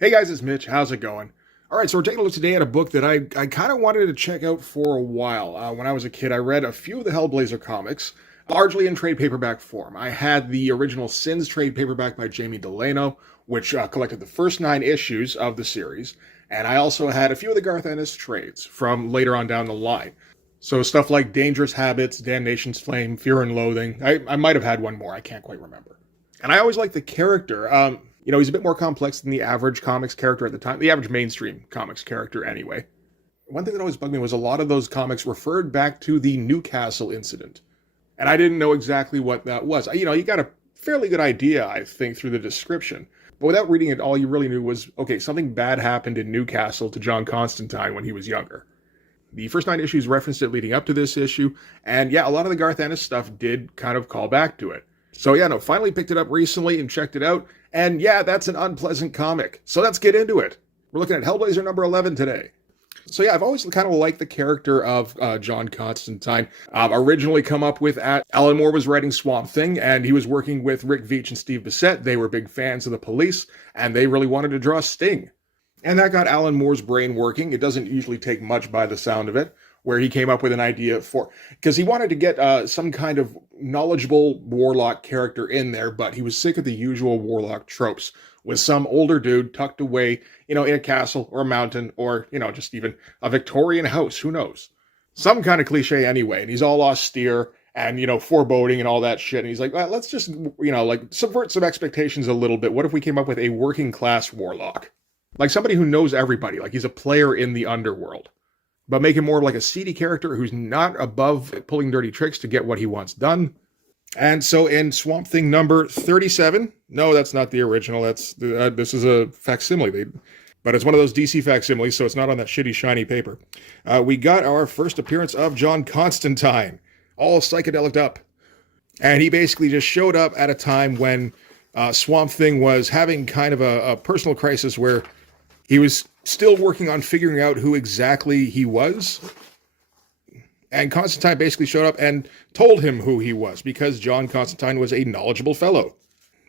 Hey guys, it's Mitch. How's it going? All right, so we're taking a look today at a book that I kind of wanted to check out for a while. When I was a kid, I read a few of the Hellblazer comics, largely in trade paperback form. I had the original Sins trade paperback by Jamie Delano, which collected the first 9 issues of the series, and I also had a few of the Garth Ennis trades from later on down the line. So stuff like Dangerous Habits, Damnation's Flame, Fear and Loathing. I might have had one more. I can't quite remember. And I always liked the character. He's a bit more complex than the average comics character at the time, the average mainstream comics character anyway. One thing that always bugged me was a lot of those comics referred back to the Newcastle incident. And I didn't know exactly what that was. You got a fairly good idea, I think, through the description. But without reading it, all you really knew was, okay, something bad happened in Newcastle to John Constantine when he was younger. The first 9 issues referenced it leading up to this issue, and yeah, a lot of the Garth Ennis stuff did kind of call back to it. So yeah, no, finally picked it up recently and checked it out, and yeah, that's an unpleasant comic. So let's get into it. We're looking at Hellblazer number 11 today. So yeah, I've always kind of liked the character of John Constantine. Originally come up with at Alan Moore was writing Swamp Thing, and he was working with Rick Veitch and Steve Bissette. They were big fans of the Police, and they really wanted to draw Sting. And that got Alan Moore's brain working. It doesn't usually take much by the sound of it, where he came up with an idea for, because he wanted to get some kind of knowledgeable warlock character in there, but he was sick of the usual warlock tropes with some older dude tucked away, in a castle or a mountain or, just even a Victorian house. Who knows? Some kind of cliche anyway. And he's all austere and, foreboding and all that shit. And he's like, well, let's just, subvert some expectations a little bit. What if we came up with a working class warlock? Like somebody who knows everybody, like he's a player in the underworld. But make him more like a seedy character who's not above pulling dirty tricks to get what he wants done. And so in Swamp Thing number 37, no, that's not the original. This is a facsimile, but it's one of those DC facsimiles, so it's not on that shitty shiny paper. We got our first appearance of John Constantine, all psychedelic up. And he basically just showed up at a time when Swamp Thing was having kind of a personal crisis where he was still working on figuring out who exactly he was. And Constantine basically showed up and told him who he was because John Constantine was a knowledgeable fellow.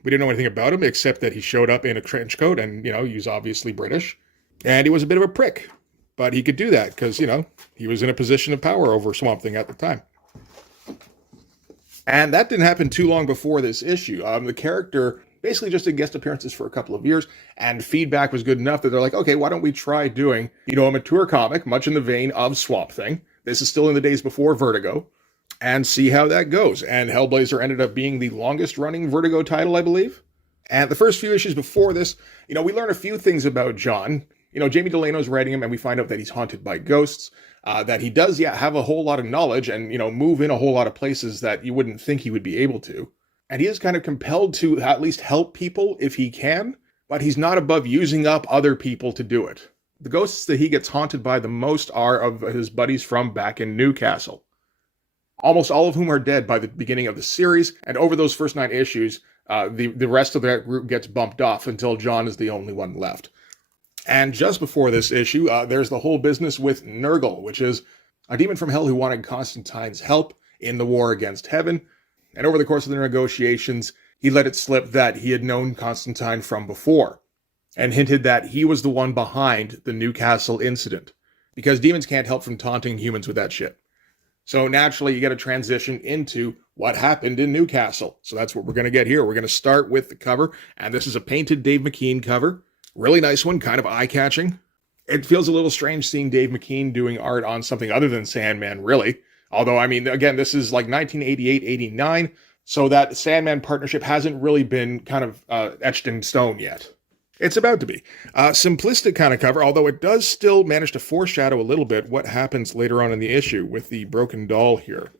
We didn't know anything about him except that he showed up in a trench coat and, he's obviously British. And he was a bit of a prick. But he could do that because, he was in a position of power over Swamp Thing at the time. And that didn't happen too long before this issue. The character basically just did guest appearances for a couple of years, and feedback was good enough that they're like, okay, why don't we try doing, a mature comic, much in the vein of Swamp Thing. This is still in the days before Vertigo, and see how that goes. And Hellblazer ended up being the longest running Vertigo title, I believe. And the first few issues before this, we learn a few things about John. Jamie Delano's writing him, and we find out that he's haunted by ghosts, that he does, have a whole lot of knowledge and, move in a whole lot of places that you wouldn't think he would be able to. And he is kind of compelled to at least help people if he can, but he's not above using up other people to do it. The ghosts that he gets haunted by the most are of his buddies from back in Newcastle. Almost all of whom are dead by the beginning of the series, and over those first 9 issues, the rest of that group gets bumped off until John is the only one left. And just before this issue, there's the whole business with Nurgle, which is a demon from hell who wanted Constantine's help in the war against heaven. And over the course of the negotiations, he let it slip that he had known Constantine from before, and hinted that he was the one behind the Newcastle incident, because demons can't help from taunting humans with that shit. So naturally, you get a transition into what happened in Newcastle. So that's what we're going to get here. We're going to start with the cover, and this is a painted Dave McKean cover. Really nice one, kind of eye-catching. It feels a little strange seeing Dave McKean doing art on something other than Sandman, really. Although, again, this is like 1988-89, so that Sandman partnership hasn't really been kind of etched in stone yet. It's about to be. Simplistic kind of cover, although it does still manage to foreshadow a little bit what happens later on in the issue with the broken doll here.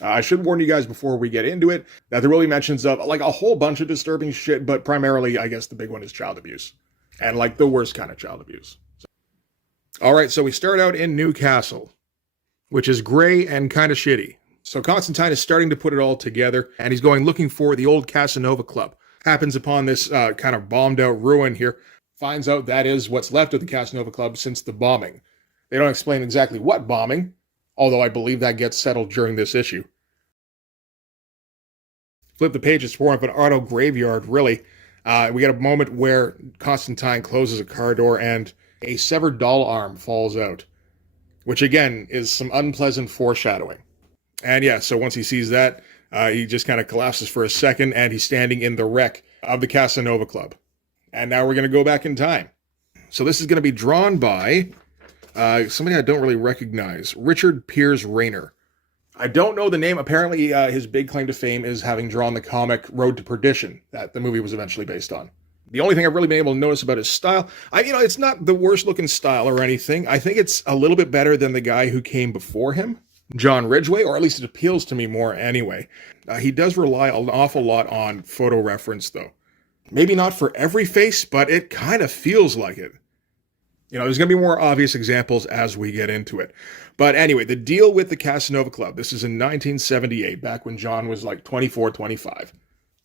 I should warn you guys before we get into it that there will be mentions of like a whole bunch of disturbing shit, but primarily, I guess the big one is child abuse. And like the worst kind of child abuse. All right, so we start out in Newcastle, which is gray and kind of shitty. So Constantine is starting to put it all together, and he's going looking for the old Casanova Club. Happens upon this kind of bombed out ruin here, finds out that is what's left of the Casanova Club since the bombing. They don't explain exactly what bombing, although I believe that gets settled during this issue. Flip the page, it's more of an auto graveyard, really. We get a moment where Constantine closes a car door and a severed doll arm falls out, which again is some unpleasant foreshadowing. And yeah, so once he sees that, he just kind of collapses for a second, and he's standing in the wreck of the Casanova Club. And now we're going to go back in time. So this is going to be drawn by somebody I don't really recognize, Richard Piers Rayner. I don't know the name. Apparently, his big claim to fame is having drawn the comic Road to Perdition that the movie was eventually based on. The only thing I've really been able to notice about his style, it's not the worst looking style or anything. I think it's a little bit better than the guy who came before him, John Ridgway, or at least it appeals to me more anyway. He does rely an awful lot on photo reference, though. Maybe not for every face, but it kind of feels like it. There's going to be more obvious examples as we get into it. But anyway, the deal with the Casanova Club, this is in 1978, back when John was like 24, 25.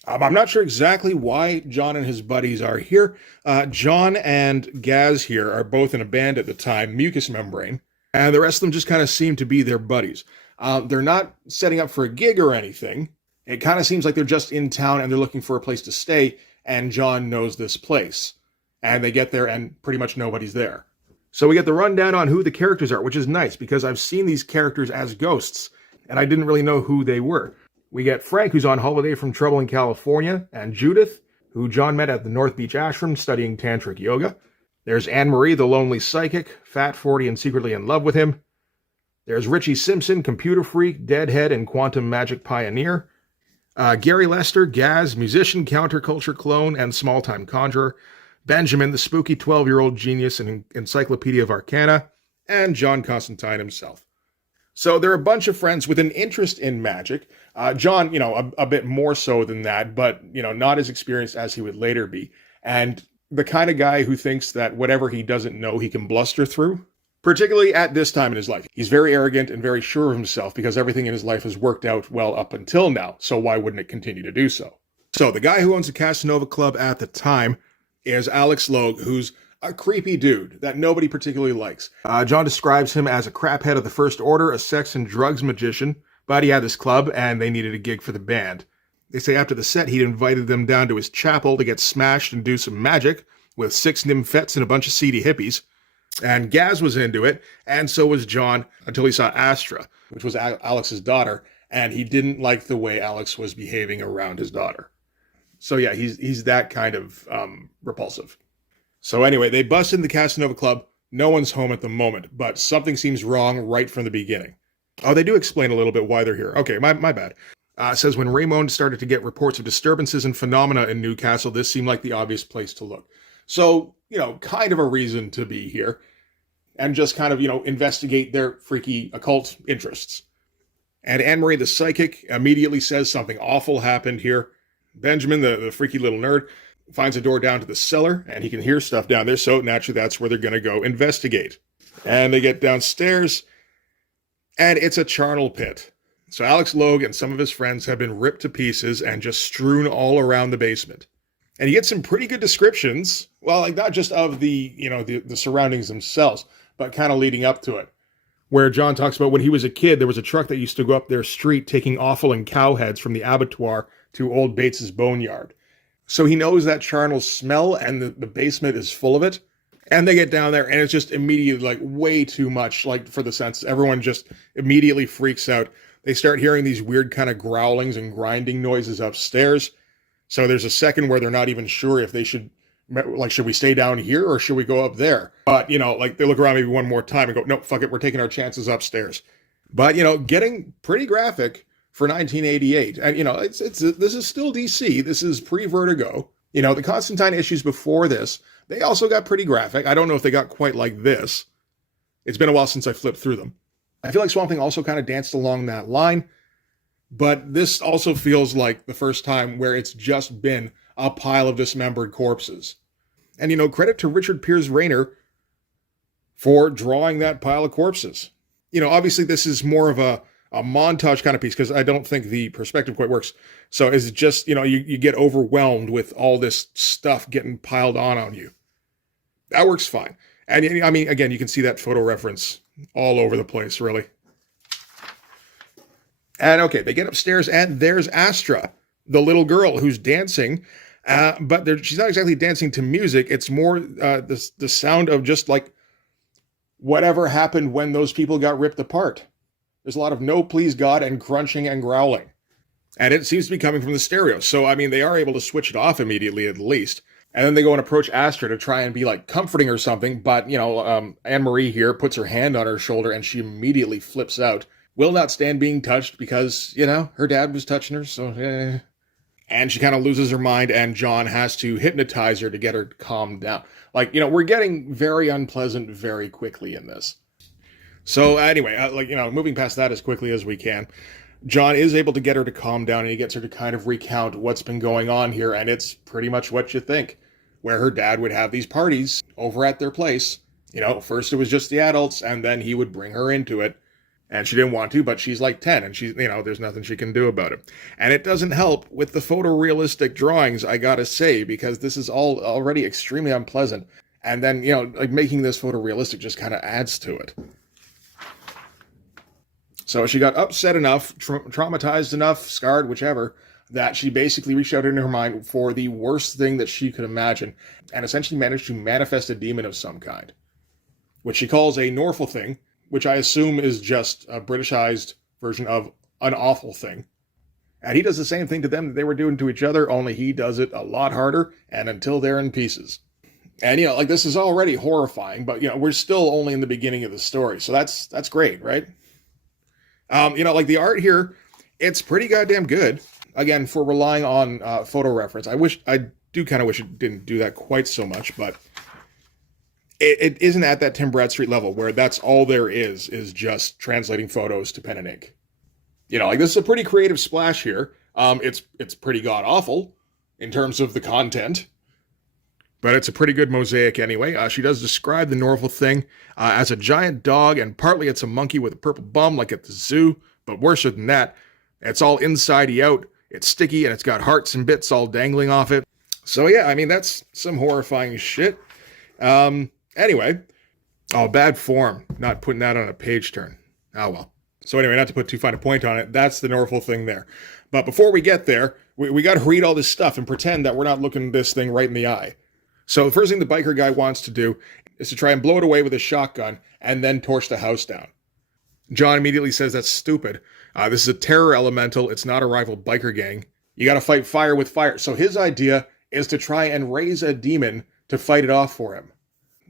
I'm not sure exactly why John and his buddies are here. John and Gaz here are both in a band at the time, Mucous Membrane, and the rest of them just kind of seem to be their buddies. They're not setting up for a gig or anything. It kind of seems like they're just in town and they're looking for a place to stay, and John knows this place. And they get there and pretty much nobody's there. So we get the rundown on who the characters are, which is nice because I've seen these characters as ghosts, and I didn't really know who they were. We get Frank, who's on holiday from trouble in California, and Judith, who John met at the North Beach ashram studying tantric yoga. There's Anne-Marie, the lonely psychic, fat, 40, and secretly in love with him. There's Richie Simpson, computer freak, deadhead, and quantum magic pioneer. Gary Lester, Gaz, musician, counterculture clone, and small-time conjurer. Benjamin, the spooky 12-year-old genius and encyclopedia of arcana. And John Constantine himself. So they're a bunch of friends with an interest in magic. John, a bit more so than that, but, not as experienced as he would later be. And the kind of guy who thinks that whatever he doesn't know, he can bluster through. Particularly at this time in his life. He's very arrogant and very sure of himself because everything in his life has worked out well up until now. So why wouldn't it continue to do so? So the guy who owns the Casanova Club at the time is Alex Logue, who's a creepy dude that nobody particularly likes. John describes him as a craphead of the First Order, a sex and drugs magician, but he had this club and they needed a gig for the band. They say after the set, he'd invited them down to his chapel to get smashed and do some magic with 6 nymphets and a bunch of seedy hippies. And Gaz was into it, and so was John, until he saw Astra, which was Alex's daughter, and he didn't like the way Alex was behaving around his daughter. So yeah, he's that kind of repulsive. So anyway, they bust in the Casanova Club. No one's home at the moment, but something seems wrong right from the beginning. Oh, they do explain a little bit why they're here. Okay, my bad. It says when Raymond started to get reports of disturbances and phenomena in Newcastle, this seemed like the obvious place to look. So, kind of a reason to be here and just kind of, investigate their freaky occult interests. And Anne-Marie the psychic immediately says something awful happened here. Benjamin, the freaky little nerd, finds a door down to the cellar, and he can hear stuff down there, so naturally that's where they're going to go investigate. And they get downstairs, and it's a charnel pit. So Alex Logue and some of his friends have been ripped to pieces and just strewn all around the basement. And you get some pretty good descriptions, well, like not just of the surroundings themselves, but kind of leading up to it. Where John talks about when he was a kid, there was a truck that used to go up their street taking offal and cow heads from the abattoir to Old Bates's boneyard. So he knows that charnel smell, and the basement is full of it. And they get down there, and it's just immediately, like, way too much, like, for the senses. Everyone just immediately freaks out. They start hearing these weird kind of growlings and grinding noises upstairs. So there's a second where they're not even sure if they should we stay down here or should we go up there? But, they look around maybe one more time and go, no, fuck it, we're taking our chances upstairs. But, getting pretty graphic for 1988. And, this is still DC. This is pre-Vertigo. The Constantine issues before this, they also got pretty graphic. I don't know if they got quite like this. It's been a while since I flipped through them. I feel like Swamp Thing also kind of danced along that line. But this also feels like the first time where it's just been a pile of dismembered corpses. And, credit to Richard Piers Rayner for drawing that pile of corpses. Obviously this is more of a montage kind of piece because I don't think the perspective quite works. So it's just, you get overwhelmed with all this stuff getting piled on you. That works fine. And I mean, again, you can see that photo reference all over the place, really. And okay, they get upstairs and there's Astra, the little girl who's dancing But she's not exactly dancing to music. It's more the sound of just like whatever happened when those people got ripped apart. There's a lot of no please God and crunching and growling. And it seems to be coming from the stereo. So, I mean, they are able to switch it off immediately at least. And then they go and approach Astra to try and be like comforting or something. But, Anne-Marie here puts her hand on her shoulder and she immediately flips out. Will not stand being touched because, her dad was touching her. So, And she kind of loses her mind and John has to hypnotize her to get her calmed down. Like, we're getting very unpleasant very quickly in this. So anyway, moving past that as quickly as we can, John is able to get her to calm down and he gets her to kind of recount what's been going on here. And it's pretty much what you think, where her dad would have these parties over at their place. First it was just the adults and then he would bring her into it. And she didn't want to, but she's like 10 and she's, there's nothing she can do about it. And it doesn't help with the photorealistic drawings, I gotta say, because this is all already extremely unpleasant. And then, making this photorealistic just kind of adds to it. So she got upset enough, traumatized enough, scarred, whichever, that she basically reached out in her mind for the worst thing that she could imagine and essentially managed to manifest a demon of some kind, which she calls a Norful thing, which I assume is just a Britishized version of an awful thing. And he does the same thing to them that they were doing to each other, only he does it a lot harder and until they're in pieces. And, this is already horrifying, but, we're still only in the beginning of the story. So that's great, right? The art here, it's pretty goddamn good. Again, for relying on photo reference. I do kind of wish it didn't do that quite so much, but it isn't at that Tim Bradstreet level where that's all there is just translating photos to pen and ink. This is a pretty creative splash here. It's pretty god-awful in terms of the content, but it's a pretty good mosaic anyway. She does describe the Norful thing as a giant dog, and partly it's a monkey with a purple bum like at the zoo, but worse than that, it's all inside-y out, it's sticky, and it's got hearts and bits all dangling off it. So yeah, that's some horrifying shit. Anyway, bad form, not putting that on a page turn. Oh well. So anyway, not to put too fine a point on it, that's the Norful thing there. But before we get there, we got to read all this stuff and pretend that we're not looking this thing right in the eye. So the first thing the biker guy wants to do is to try and blow it away with a shotgun and then torch the house down. John immediately says that's stupid. This is a terror elemental. It's not a rival biker gang. You got to fight fire with fire. So his idea is to try and raise a demon to fight it off for him.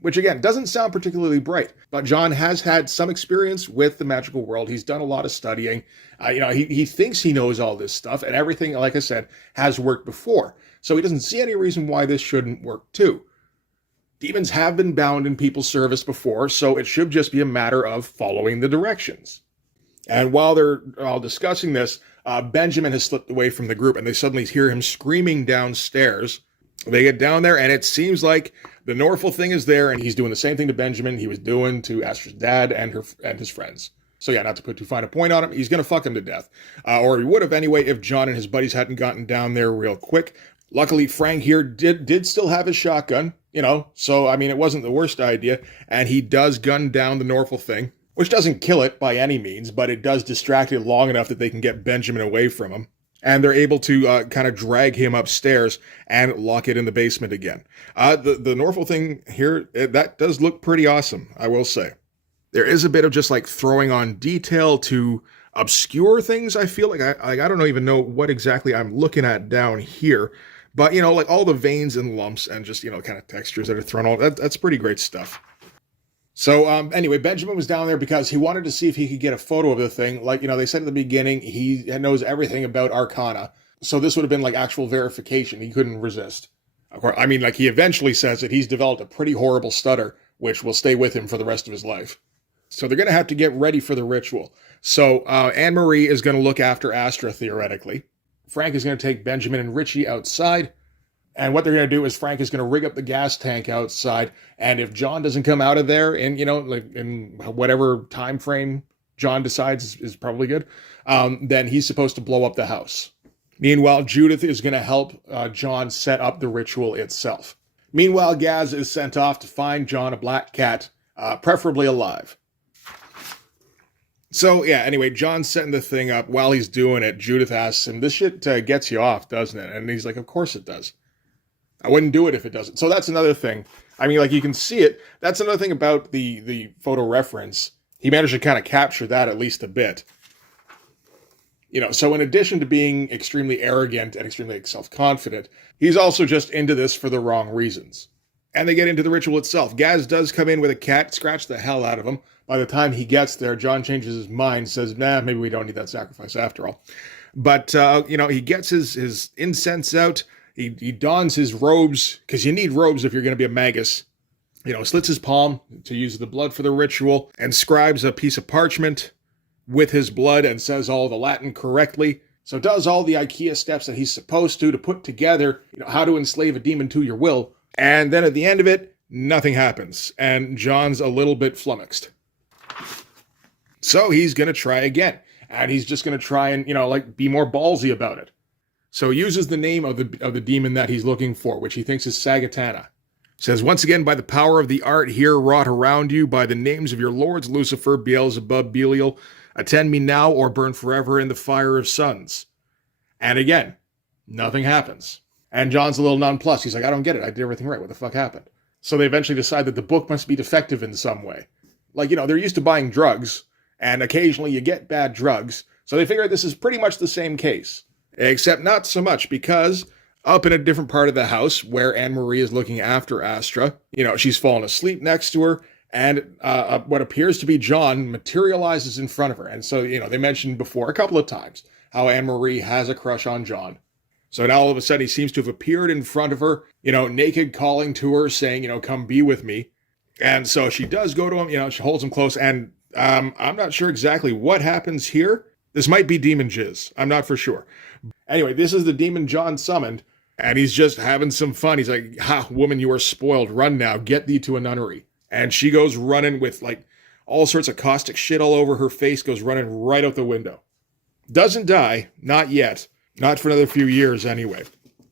Which, again, doesn't sound particularly bright. But John has had some experience with the magical world. He's done a lot of studying. He thinks he knows all this stuff. And everything, like I said, has worked before. So he doesn't see any reason why this shouldn't work too. Demons have been bound in people's service before, so it should just be a matter of following the directions. And while they're all discussing this, Benjamin has slipped away from the group, and they suddenly hear him screaming downstairs. They get down there, and it seems like the Norful thing is there, and he's doing the same thing to Benjamin he was doing to Astra's dad and his friends. So yeah, not to put too fine a point on him, he's going to fuck him to death. Or he would have anyway if John and his buddies hadn't gotten down there real quick. Luckily, Frank here did still have his shotgun, so, it wasn't the worst idea, and he does gun down the Norful thing, which doesn't kill it by any means, but it does distract it long enough that they can get Benjamin away from him, and they're able to kind of drag him upstairs and lock it in the basement again. The Norful thing here, that does look pretty awesome, I will say. There is a bit of just like throwing on detail to obscure things, I feel like. I don't even know what exactly I'm looking at down here. But, like all the veins and lumps and just, kind of textures that are thrown on, that's pretty great stuff. So, anyway, Benjamin was down there because he wanted to see if he could get a photo of the thing. Like, they said at the beginning, he knows everything about Arcana. So this would have been like actual verification. He couldn't resist. Of course, he eventually says that he's developed a pretty horrible stutter, which will stay with him for the rest of his life. So they're going to have to get ready for the ritual. So Anne-Marie is going to look after Astra, theoretically. Frank is going to take Benjamin and Richie outside. And what they're going to do is Frank is going to rig up the gas tank outside. And if John doesn't come out of there in, in whatever time frame John decides is probably good, then he's supposed to blow up the house. Meanwhile, Judith is going to help John set up the ritual itself. Meanwhile, Gaz is sent off to find John a black cat, preferably alive. So, yeah, anyway, John's setting the thing up. While he's doing it, Judith asks him, this shit gets you off, doesn't it? And he's like, of course it does. I wouldn't do it if it doesn't. So that's another thing. I mean, like, you can see it. That's another thing about the photo reference. He managed to kind of capture that at least a bit. So in addition to being extremely arrogant and extremely self-confident, he's also just into this for the wrong reasons. And they get into the ritual itself. Gaz does come in with a cat, scratch the hell out of him. By the time he gets there, John changes his mind, says, nah, maybe we don't need that sacrifice after all. But, he gets his incense out. He dons his robes, because you need robes if you're going to be a magus. Slits his palm to use the blood for the ritual, and scribes a piece of parchment with his blood and says all the Latin correctly. So does all the IKEA steps that he's supposed to put together, how to enslave a demon to your will. And then at the end of it, nothing happens. And John's a little bit flummoxed. So he's going to try again. And he's just going to try and, be more ballsy about it. So he uses the name of the demon that he's looking for, which he thinks is Sagatana. Says, once again, by the power of the art here wrought around you, by the names of your lords, Lucifer, Beelzebub, Belial, attend me now or burn forever in the fire of suns. And again, nothing happens. And John's a little nonplussed. He's like, I don't get it. I did everything right. What the fuck happened? So they eventually decide that the book must be defective in some way. Like, they're used to buying drugs, and occasionally you get bad drugs. So they figure this is pretty much the same case. Except not so much, because up in a different part of the house where Anne-Marie is looking after Astra, she's fallen asleep next to her, and what appears to be John materializes in front of her. And so, they mentioned before a couple of times how Anne-Marie has a crush on John. So now all of a sudden he seems to have appeared in front of her, naked, calling to her, saying, come be with me. And so she does go to him, she holds him close. And I'm not sure exactly what happens here. This might be demon jizz. I'm not for sure. Anyway, this is the demon John summoned, and he's just having some fun. He's like, ha, woman, you are spoiled. Run now. Get thee to a nunnery. And she goes running with all sorts of caustic shit all over her face, goes running right out the window. Doesn't die. Not yet. Not for another few years anyway.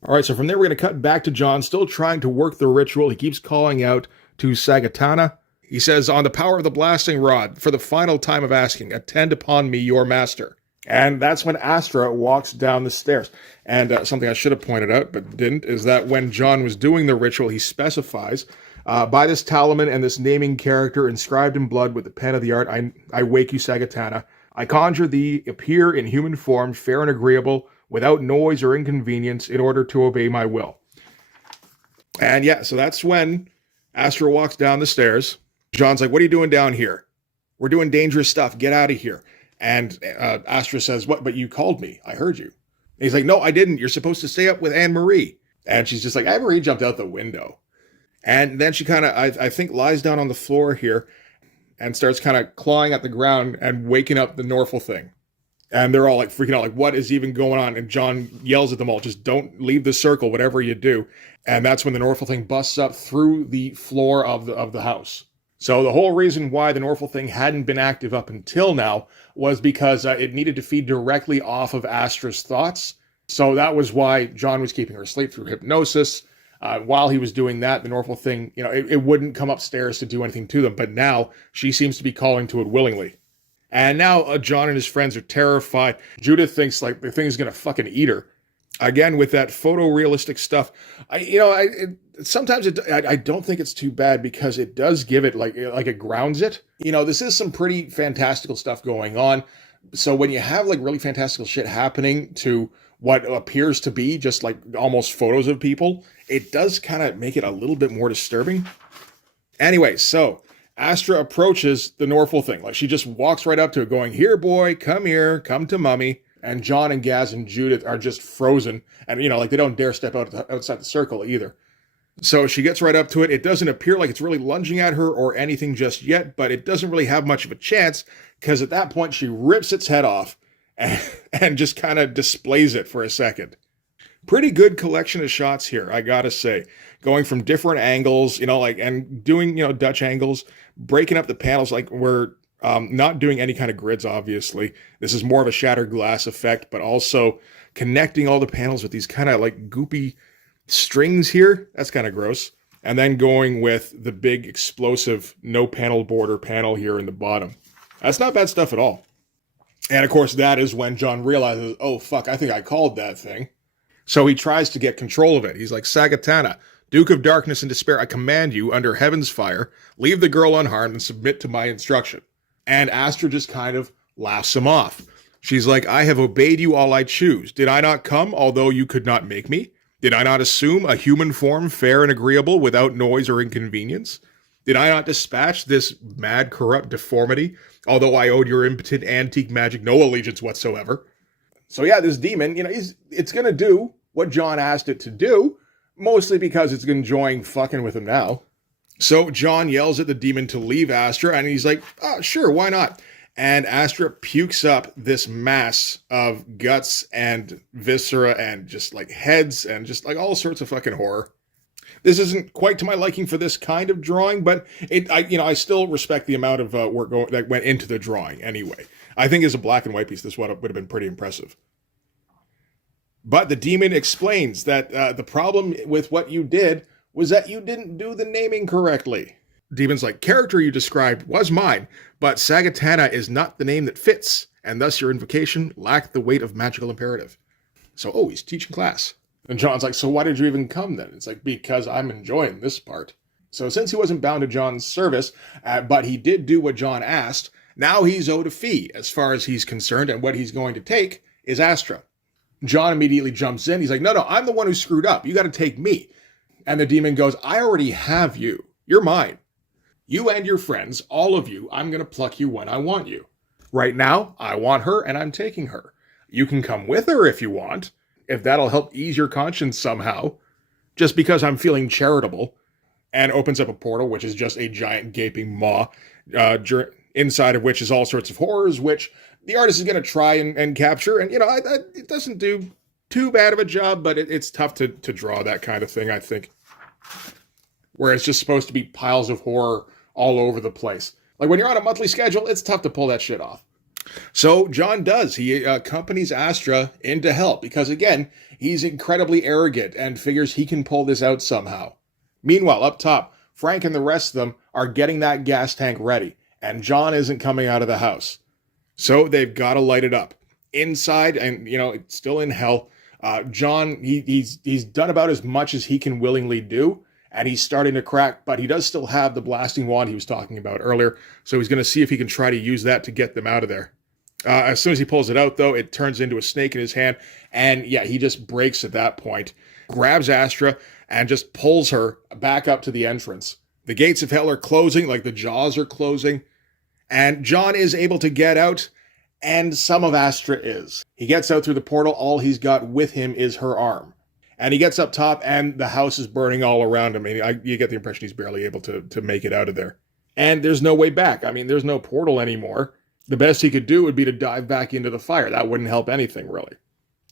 All right, so from there we're going to cut back to John, still trying to work the ritual. He keeps calling out to Sagatana. He says, on the power of the blasting rod, for the final time of asking, attend upon me, your master. And that's when Astra walks down the stairs. And something I should have pointed out, but didn't, is that when John was doing the ritual, he specifies, by this talisman and this naming character inscribed in blood with the pen of the art, I wake you, Sagatana. I conjure thee, appear in human form, fair and agreeable, without noise or inconvenience, in order to obey my will. And yeah, so that's when Astra walks down the stairs. John's like, what are you doing down here? We're doing dangerous stuff. Get out of here. And Astra says, what? But you called me. I heard you. And he's like, no, I didn't. You're supposed to stay up with Anne-Marie. And she's just like, Anne-Marie jumped out the window. And then she kind of, I think, lies down on the floor here and starts kind of clawing at the ground and waking up the Norful thing. And they're all freaking out, what is even going on? And John yells at them all, just don't leave the circle, whatever you do. And that's when the Norful thing busts up through the floor of the house. So the whole reason why the Norful thing hadn't been active up until now was because it needed to feed directly off of Astra's thoughts. So that was why John was keeping her asleep through hypnosis. While he was doing that, the Norful thing, it wouldn't come upstairs to do anything to them. But now she seems to be calling to it willingly. And now John and his friends are terrified. Judith thinks the thing's going to fucking eat her. Again, with that photorealistic stuff, sometimes I don't think it's too bad because it does give it it grounds it. This is some pretty fantastical stuff going on. So when you have really fantastical shit happening to what appears to be just almost photos of people, it does kind of make it a little bit more disturbing. Anyway, so Astra approaches the Norful thing. She just walks right up to it going, here, boy, come here, come to mummy. And John and Gaz and Judith are just frozen. And, they don't dare step outside the circle either. So she gets right up to it. It doesn't appear like it's really lunging at her or anything just yet, but it doesn't really have much of a chance because at that point she rips its head off and just kind of displays it for a second. Pretty good collection of shots here, I gotta say. Going from different angles, and doing, Dutch angles, breaking up the panels we're not doing any kind of grids, obviously. This is more of a shattered glass effect, but also connecting all the panels with these kind of goopy strings here. That's kind of gross. And then going with the big explosive no panel border panel here in the bottom. That's not bad stuff at all. And of course, that is when John realizes, oh fuck, I think I called that thing. So he tries to get control of it. He's like, Sagatana, Duke of Darkness and Despair, I command you, under heaven's fire, leave the girl unharmed and submit to my instruction. And Astra just kind of laughs him off. She's like, I have obeyed you all I choose. Did I not come, although you could not make me? Did I not assume a human form fair and agreeable without noise or inconvenience? Did I not dispatch this mad, corrupt deformity, although I owed your impotent antique magic no allegiance whatsoever? So yeah, this demon, it's going to do what John asked it to do, mostly because it's enjoying fucking with him now. So John yells at the demon to leave Astra, and he's like, oh, sure, why not? And Astra pukes up this mass of guts and viscera and just like heads and just like all sorts of fucking horror. This isn't quite to my liking for this kind of drawing, but I still respect the amount of work that went into the drawing anyway. I think as a black and white piece, this would have been pretty impressive. But the demon explains that the problem with what you did was that you didn't do the naming correctly. Demon's like, character you described was mine, but Sagatana is not the name that fits, and thus your invocation lacked the weight of magical imperative. So, he's teaching class. And John's like, so why did you even come then? It's like, because I'm enjoying this part. So since he wasn't bound to John's service, but he did do what John asked, now he's owed a fee as far as he's concerned, and what he's going to take is Astra. John immediately jumps in. He's like, no, I'm the one who screwed up. You got to take me. And the demon goes, I already have you. You're mine. You and your friends, all of you, I'm going to pluck you when I want you. Right now, I want her and I'm taking her. You can come with her if you want, if that'll help ease your conscience somehow, just because I'm feeling charitable. And opens up a portal, which is just a giant gaping maw, inside of which is all sorts of horrors, which the artist is going to try and capture. And, it doesn't do too bad of a job, but it's tough to draw that kind of thing, I think. Where it's just supposed to be piles of horror all over the place. Like when you're on a monthly schedule, it's tough to pull that shit off. So John does. He accompanies Astra in to help because, again, he's incredibly arrogant and figures he can pull this out somehow. Meanwhile, up top, Frank and the rest of them are getting that gas tank ready, and John isn't coming out of the house. So they've got to light it up. Inside, and, it's still in hell, John, he's done about as much as he can willingly do, and he's starting to crack, but he does still have the blasting wand he was talking about earlier, so he's going to see if he can try to use that to get them out of there. As soon as he pulls it out, though, it turns into a snake in his hand, and yeah, he just breaks at that point, grabs Astra, and just pulls her back up to the entrance. The gates of hell are closing, like the jaws are closing, and John is able to get out, and some of Astra is. He gets out through the portal, all he's got with him is her arm. And he gets up top, and the house is burning all around him. You get the impression he's barely able to make it out of there. And there's no way back. There's no portal anymore. The best he could do would be to dive back into the fire. That wouldn't help anything, really.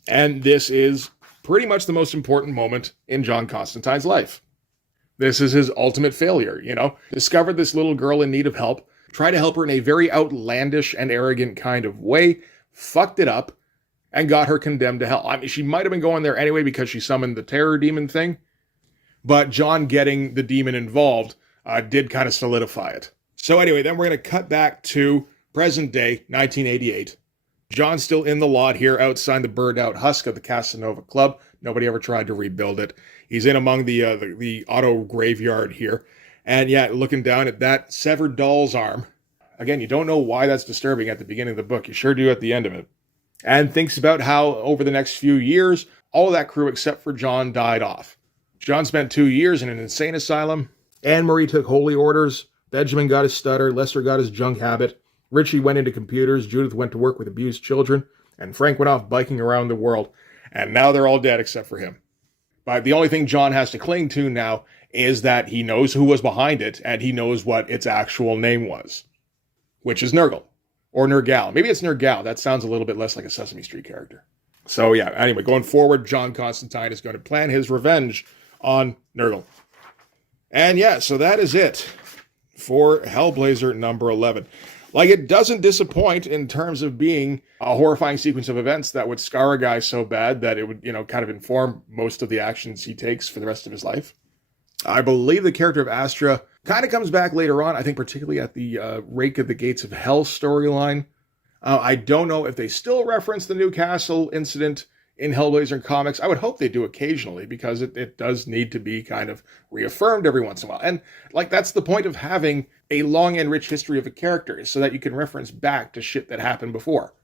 And this is pretty much the most important moment in John Constantine's life. This is his ultimate failure, Discovered this little girl in need of help, tried to help her in a very outlandish and arrogant kind of way, fucked it up, and got her condemned to hell. She might have been going there anyway because she summoned the terror demon thing, but John getting the demon involved did kind of solidify it. So anyway, then we're going to cut back to present day, 1988. John's still in the lot here outside the burned out husk of the Casanova Club. Nobody ever tried to rebuild it. He's in among the auto graveyard here. And yeah, looking down at that severed doll's arm. Again, you don't know why that's disturbing at the beginning of the book. You sure do at the end of it. And thinks about how over the next few years, all of that crew except for John died off. John spent 2 years in an insane asylum. Anne-Marie took holy orders. Benjamin got his stutter. Lester got his junk habit. Richie went into computers. Judith went to work with abused children. And Frank went off biking around the world. And now they're all dead except for him. But the only thing John has to cling to now is that he knows who was behind it, and he knows what its actual name was, which is Nurgle. Or Nergal. Maybe it's Nergal. That sounds a little bit less like a Sesame Street character. So yeah, anyway, going forward, John Constantine is going to plan his revenge on Nurgle. And yeah, so that is it for Hellblazer number 11. Like, it doesn't disappoint in terms of being a horrifying sequence of events that would scar a guy so bad that it would, kind of inform most of the actions he takes for the rest of his life. I believe the character of Astra kind of comes back later on, I think particularly at the Rake of the Gates of Hell storyline. I don't know if they still reference the Newcastle incident in Hellblazer comics. I would hope they do occasionally, because it does need to be kind of reaffirmed every once in a while. And like, that's the point of having a long and rich history of a character, so that you can reference back to shit that happened before.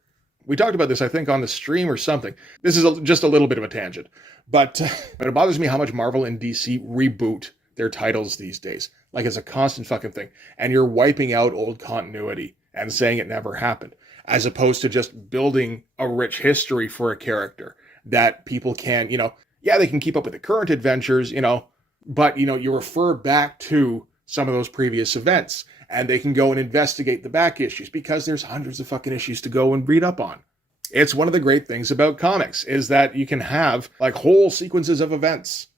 We talked about this, I think, on the stream or something. This is just a little bit of a tangent, but it bothers me how much Marvel and DC reboot their titles these days. Like, it's a constant fucking thing. And you're wiping out old continuity and saying it never happened, as opposed to just building a rich history for a character that people can, they can keep up with the current adventures, but, you refer back to some of those previous events, and they can go and investigate the back issues, because there's hundreds of fucking issues to go and read up on. It's one of the great things about comics, is that you can have like whole sequences of events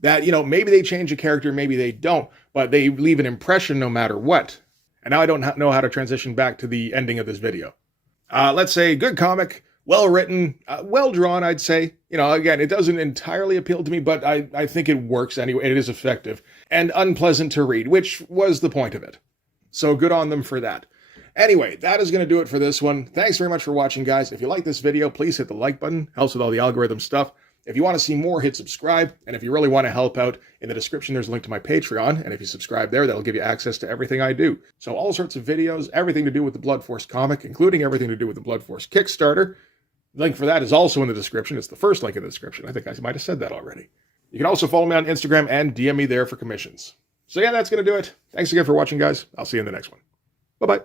that, maybe they change a character, maybe they don't, but they leave an impression no matter what. And now I don't know how to transition back to the ending of this video. Let's say good comic, well written, well drawn, I'd say. Again, it doesn't entirely appeal to me, but I think it works anyway. It is effective and unpleasant to read, which was the point of it. So good on them for that. Anyway, that is going to do it for this one. Thanks very much for watching, guys. If you like this video, please hit the like button. Helps with all the algorithm stuff. If you want to see more, hit subscribe. And if you really want to help out, in the description, there's a link to my Patreon. And if you subscribe there, that'll give you access to everything I do. So all sorts of videos, everything to do with the Blood Force comic, including everything to do with the Blood Force Kickstarter. The link for that is also in the description. It's the first link in the description. I think I might have said that already. You can also follow me on Instagram and DM me there for commissions. So yeah, that's going to do it. Thanks again for watching, guys. I'll see you in the next one. Bye-bye.